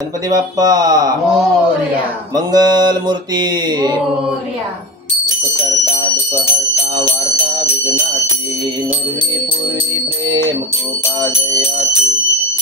गणपती बाप्पा मोरया, मंगल मूर्ती मोरया, सुख करता दुःख हरता वार्ता विघ्नाची नुरवी पूर्वी प्रेम कृपा जयाची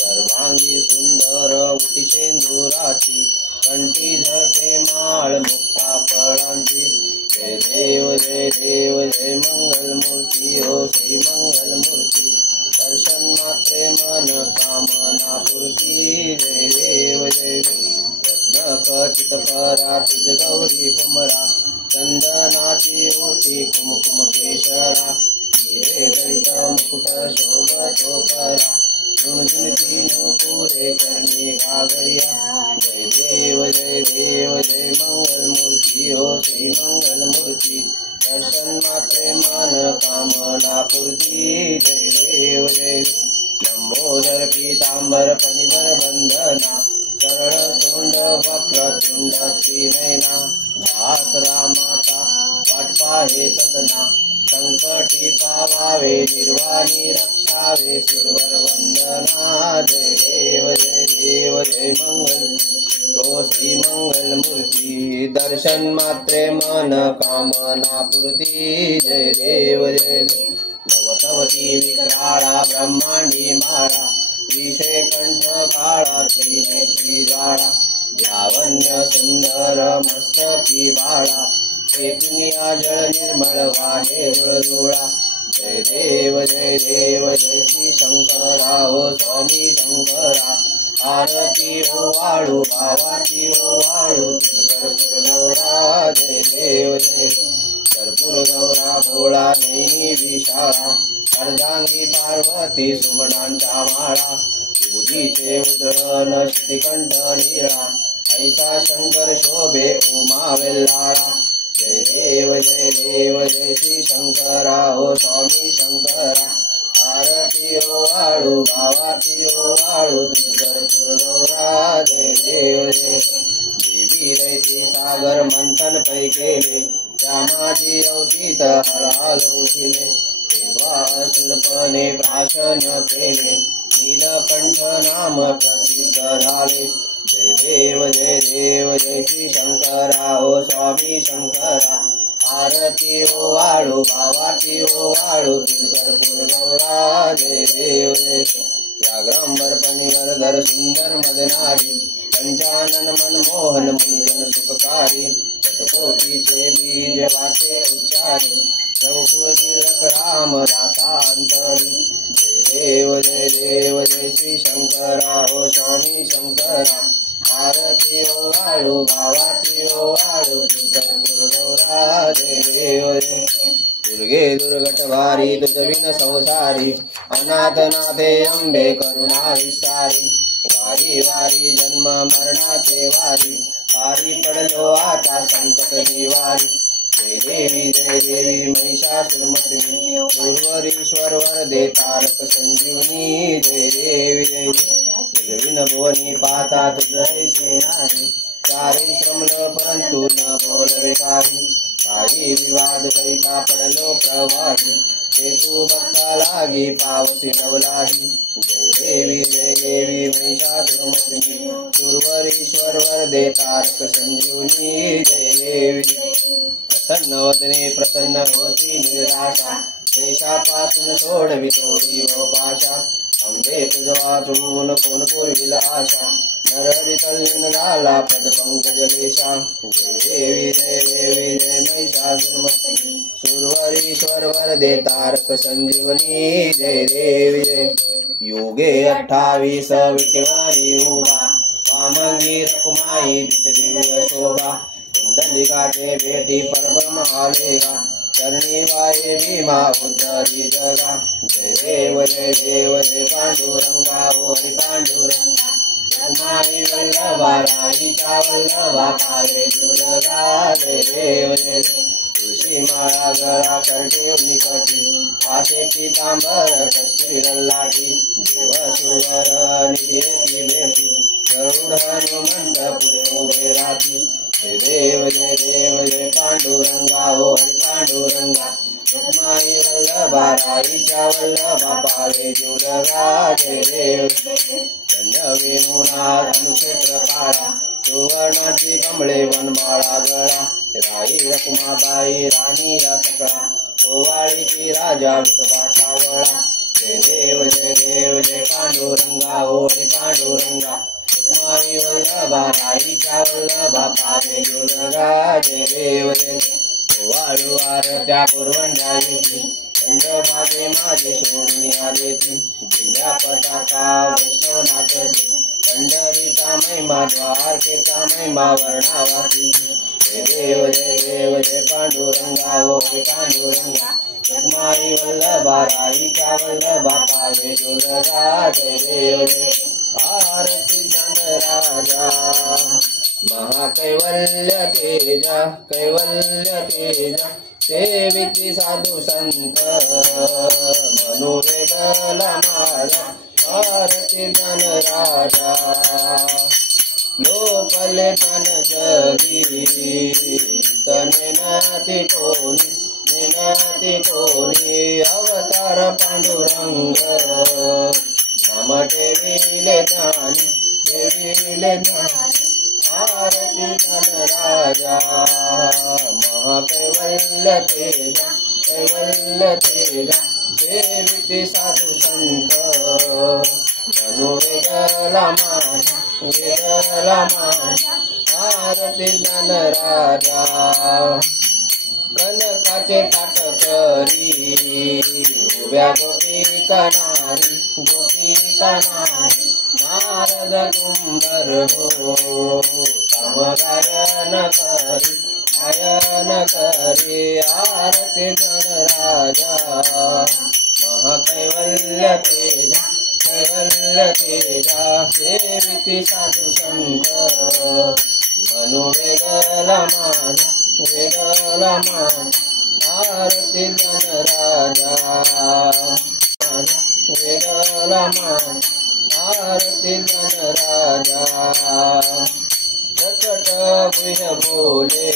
सर्वांगी सुंदर उटी शेंदुराची कंठी झळके माळ मुक्ता फळांची जय देव जय देव जय मंगल मूर्ती हो श्री मंगल मूर्ती दर्शन मात्रे मन कामना पूर्ती जय देव जय रत्न खचित परा तुझ गौरी कुमरा चंदनाची ओटी कुमकुम केशरा हिरे दलित मुकुट शोभतो परा झुणझुणती नूपुरे करणी घागरिया जय देव जय देव जय मंगल मूर्ती हो श्री मंगल मूर्ती दर्शन मात्रे मन कामना पूर्ती जय देव जय लंबोदर पीतांबर फणिवर बंधना सरळ सोंड वक्रतुंड त्रिनयना दासरा माता वाट पाहे सदना संकटी पावावे निर्वाणी रक्षावे सुरवर वंदना जय देव जय मंगल तो श्री मंगल मूर्ती दर्शन मात्रे मन कामना पूर्ती जय देव जय नवतवती विक्राळा ब्रह्मांडी माळा विषय कंठ काळा त्रिनेत्री जाळा लावण्य सुंदर मस्तकी बाळा चेतनिया जळ निर्मळ वाहे जुळजुळा जय देव जय श्री शंकरा हो स्वामी शंकरा आरती हो वाळू भावाती हो वाळू कर्पूर गौरा जय देव जय कर्पूर गौरा भोळा नैनी विशाळा अर्धांगी पार्वती सुमनांच्या माळा बुधीचे उदळण श्रीकंठ निळा ऐसा शंकर शोभे उमा वेल्लाळा जय देव जय श्री शंकरा हो स्वामी शंकरा आरती हो वाळू भावाती हो वाळू कर्पूर गौरा जय देव जय देवी दैती सागर मंथन पै केले त्या माझी अवतीत हळहळ उठिले शिल्पने प्राशन केले नीलकंठ नाम प्रसिद्ध झाले जय देव जय श्री शंकरा हो स्वामी शंकरा आरती हो वाळू भावाती हो वाळू कर्पूर गौरा जय देव जय व्याघ्रांबर फणिवर सुंदर मदनारी पंचानन मनमोहन मुनिजन सुखकारी शतकोटीचे बीज वाचे उच्चारी चौकोटी राम रासांतरी जय देव जय श्री शंकरा हो स्वामी शंकरा आरती हो वाळू भावाती हो वाळू कर्पूर गौरा जय देव जय दुर्गे दुर्गट भारी तुझ विन संसारी अनाथ नाथे अंबे करुणा विस्तारी वारी वारी जन्म मरणाचे वारी पारी पडलो आता संकट निवारी जय देवी महिषासुरमर्दिनी उर्वरीश्वर वरदे तारक संजीवनी जय देवी तुझ विन भुवनी पाहता तुझैसे नाही चारी श्रमल परंतु न बोलवे काही विवाद करिता पडलो प्रवाही हेतू भक्ता लागी पावसी नवलाही जय देवी महिषासुरमर्दिनी उर्वरीश्वर वरदे तारक संजीवनी जय देवी प्रसन्न वदने प्रसन्न होती निराशा देशापासून सोडवी तोडी व भाषा अंबे तुझ वाचून कोण पुरविला आशा नरहरी तल्लीन झाला पदपंकजलेशा जय देवी जय देवी जय महिषासुरमर्दिनी सुरवरीश्वर वरदे तारक संजीवनी जय देवी जय योगे 28 विटेवारी उभा वामंगी रकुमाई दिव्य शोभा कुंडलिकाचे भेटी परब्रह्म आलेगा चरणी वाये भीमा उद्धरी जगा जय देव जय पांडुरंगा ओ हरि पांडुरंगा कुमारी वल्लभा राईच्या वल्लभा काळे दुर्गा जय देव जय तुळशी माळा गळा करते निकटी पासे पितांबर कस्तुरी गल्लाटी देव सुरवर निधी भेटी गरुड हनुमंत पुढे उभे राहती जय देव जय पांडुरंगा ओ हरि पांडुरंगा रुक्माई वल्लभा राईच्या वल्लभा पावे दुर्गा जय देव धन्य वेणुनाथ अनुक्षेत्र काळा सुवर्णाची कमळे वनमाळा गळा राई रकुमाबाई राणी या सकळा ओवाळीची राजा विठोबा सावळा जय देव जय पांडुरंगा ओ हरि पांडुरंगा रुक्माई वल्लभा राईच्या वल्लभा पावे दुर्गा जय देव ओवाळू आरत्या पुरवंड्या येती चंद्रभागे माझे सोडून आले ती जिल्हा पताका वैष्णवनाथची पंढरीचा महिमा द्वारकेचा महिमा वर्णावाती जय देव जय पांडुरंगा ओ हरि पांडुरंगा रुक्माई वल्लभा राईच्या वल्लभा पावे दुर्गा जय देव आरती राजा महाकैवल्य तेजा कैवल्य तेजा सेविती साधू संत मनुवेदला माझा आरती राजा लोपले तन जगी तने नती कोणी अवतार पांडुरंग मम ठेविले ज्ञानी आरती राजा महाकैवल्य तेजा कैवल्य तेजा सेविती साधू संत मनुवेदला माझा आरती राजा कनकाचे ताट करी उभ्या गोपिका नारी नारद कुंभर हो समगायन करी आरती राजा महाकैवल्य तेजा कैवल्य तेजा सेविती साधू संत मनुवेदला माझा आरती राजा वेदला आरती राजा प्रकट भुज बोले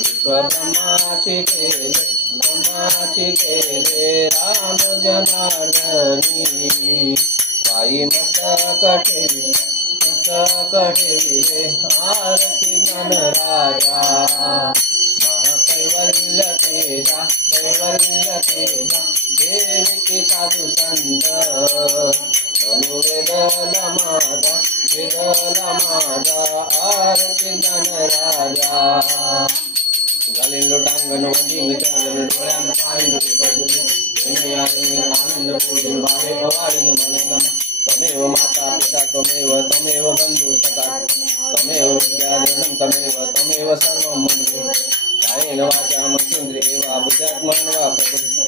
विश्वब्रह्माची केले राम जनार्दनी पायी मस्तक ठेविले आरती राजा महाकैवल्य तेजा कैवल्य तेजा देविकी साधू संत मनुवेदला माझा आरती राजा घालीन लोटांगण वंदीन चरण डोळ्यानं पाहिन पडले आनंद पूजन बाहे भवाईन मनगम तमेव माता पिता तमेव बंधु सखा तमेव विद्याधरणं तमेव सर्वं मम कायेन वाचा मनसेन्द्रियेवा बुद्ध्यात्मन वा प्रकृति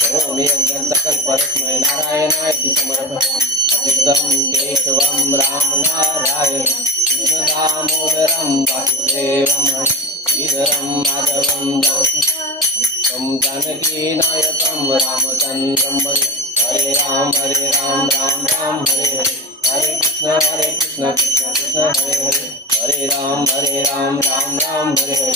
करोमि यज्ञं सकलपरस्मै नारायणाय समर्पयामि अच्युतं केशवं राम नारायण कृष्ण दामोदरं वासुदेवं श्रीधरं माधवं जानकी नायकं रामचन्द्रं हरे राम राम राम हरे हरे हरे कृष्ण कृष्ण कृष्ण हरे हरे हरे राम राम राम हरे हरे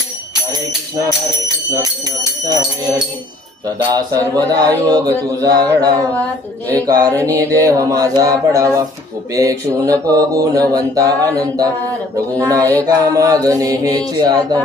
हरे कृष्ण कृष्ण कृष्ण हरे हरे सदा सर्वदा योग तुझा घडावा जय कारणी देह माझा पडावा उपेक्षू नको गुणवंता अनंता रघुनायका मागणे हेची आता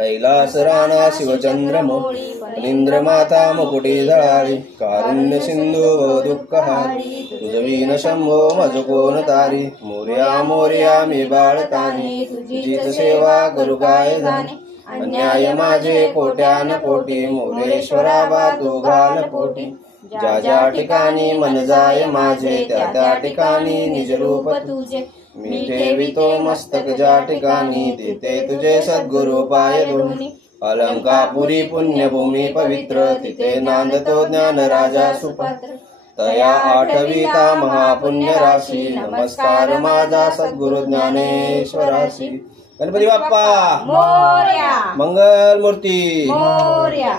कैलास राणा शिवचंद्रमौळी फणींद्रमाता मुकुटी झळाळी कारुण्य सिंधू भव दुःखहारी तुझवीन शंभो मज कोण तारी मोर्या मोर्या मी बाळकाने तुझीच सेवा करू काय जाणे अन्याय माझे कोट्यान कोटी मोरेश्वरा बा तू घाल पोटी ज्या ज्या ठिकाणी मन जाय माझे त्या त्या ठिकाणी निज रूप तुझे मी ठेवितो मस्तक ज्या ठिकाणी देते तुझे सद्गुरु पाय दोन्ही अलंकापुरी पुण्यभूमी पवित्र तिथे नांदतो ज्ञान राजा सुपात्र तया आठविता महापुण्य राशी नमस्कार माझा सद्गुरु ज्ञानेश्वराशी गणपती बाप्पा मोरया मंगल मूर्ती मोरया